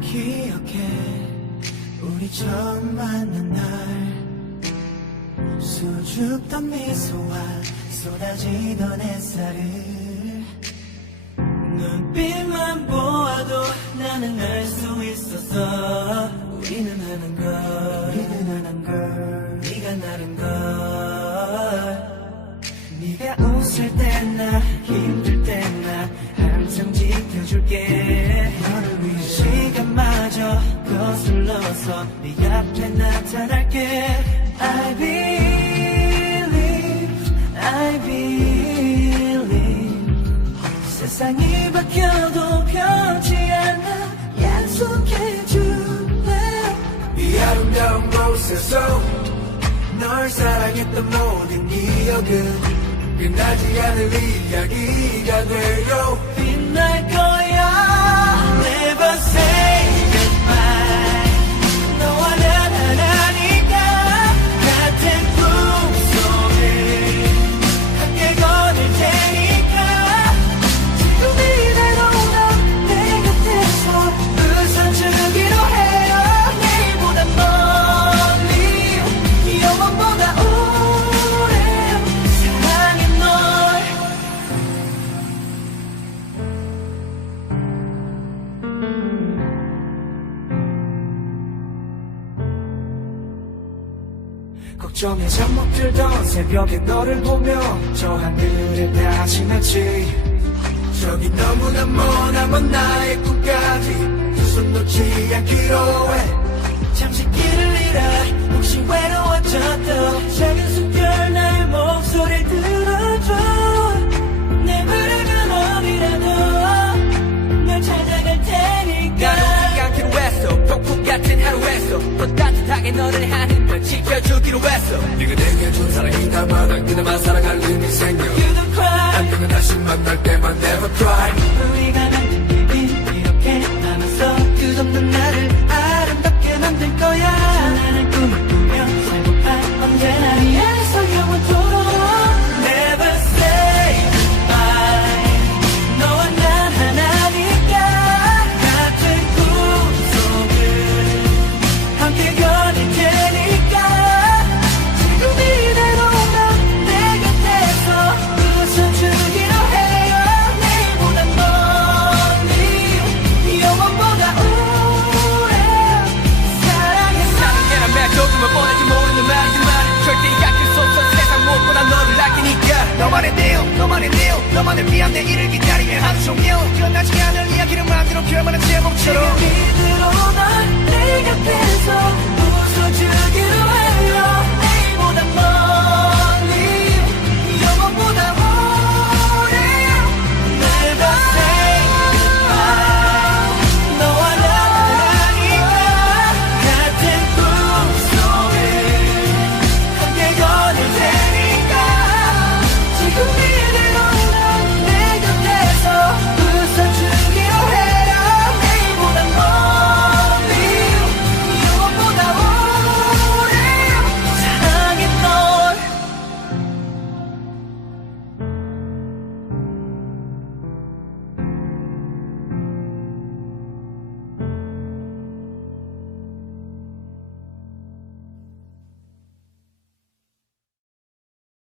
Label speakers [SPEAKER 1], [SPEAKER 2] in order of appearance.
[SPEAKER 1] 기억해. 우리 처음 만난 날. 수줍던 미소와 쏟아지던 햇살을 눈빛만 보아도 나는 알 수 있었어. 우리는 하는 걸. 우리는 하는 걸. 네가 나른 걸. 네가 웃을 때나 앞에 나타날게. I believe I believe. 세상이 바뀌어도 변치 않아 약속해 줄래? 이 아름다운 곳에서 널 사랑했던 모든 기억은 끝나지 않을 이야기가 돼 걱정에 잠 못 들던 새벽에 너를 보며 저 하늘에 다시 마치 저기 너무나 머나먼 나의 꿈까지 두 손 놓지 않기로 해. 잠시 길을 잃어 혹시 외로워져도
[SPEAKER 2] 했어.
[SPEAKER 3] 네가 내게 준 사랑이다마 난 그나마 사랑할 힘이 생겨
[SPEAKER 1] You don't cry.
[SPEAKER 3] 안녕은 다시 만날 때만 never cry.
[SPEAKER 1] 우리가
[SPEAKER 2] 너만의 내용 너만의 내용 너만을 위한 내 일을 기다리며 하루 종일 끝나지 않을 이야기를 만들어 결말은 제목처럼